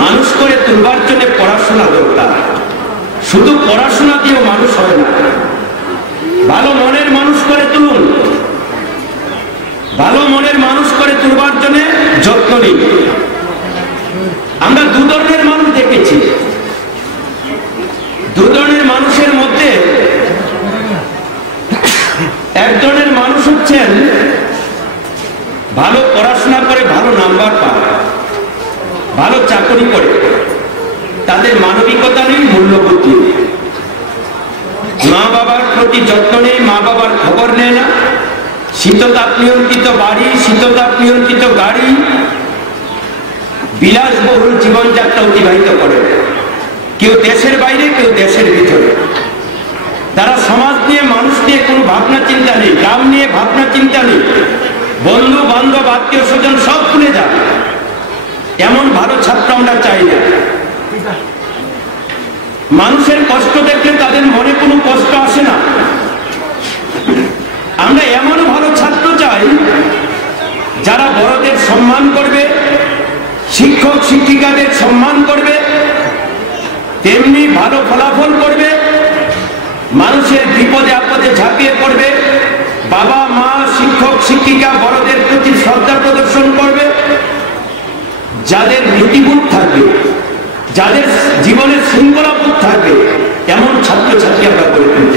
মানুষ করে তুলবার জন্য পড়াশোনা দরকার। শুধু পড়াশোনা দিয়েও মানুষ হয় না, ভালো মনের মানুষ করে তুলুন। ভালো মনের মানুষ করে তুলবার জন্য যত্ন নিন। আমরা দু ধরনের মানুষ দেখেছি। দু ধরনের মানুষের মধ্যে এক ধরনের মানুষ হচ্ছেন ভালো পড়াশোনা করে ভালো নাম্বার পায়, ভালো চাকরি করে, তাদের মানবিকতা নেই, মূল্যবোধ নেই, মা বাবার প্রতি যত্ন নেই, মা বাবার খবর নেয় না, শীততাপ নিয়ন্ত্রিত বাড়ি, শীততাপ নিয়ন্ত্রিত গাড়ি, বিলাসবহুল জীবনযাত্রা অতিবাহিত করে। কেউ দেশের বাইরে, কেউ দেশের ভিতরে। তারা সমাজ নিয়ে, মানুষ নিয়ে কোনো ভাবনা চিন্তা নেই, গ্রাম নিয়ে ভাবনা চিন্তা নেই, বন্ধু বান্ধব আত্মীয় স্বজন সব ভুলে যান। এমন ভালো ছাত্র আমরা চাই না। মানুষের কষ্ট দেখলে তাদের মনে কোনো কষ্ট আসে না। আমরা এমন ভালো ছাত্র চাই যারা বড়দের সম্মান করবে, শিক্ষক শিক্ষিকাদের সম্মান করবে, তেমনি ভালো ফলাফল করবে, মানুষের বিপদে আপদে ঝাঁপিয়ে পড়বে, বাবা মা শিক্ষক শিক্ষিকা বড়দের প্রতি শ্রদ্ধা প্রদর্শন করবে, যাদের নীতিবোধ থাকবে, যাদের জীবনের শৃঙ্খলাবোধ থাকবে, এমন ছাত্রছাত্রী আমরা গড়ে তুলব।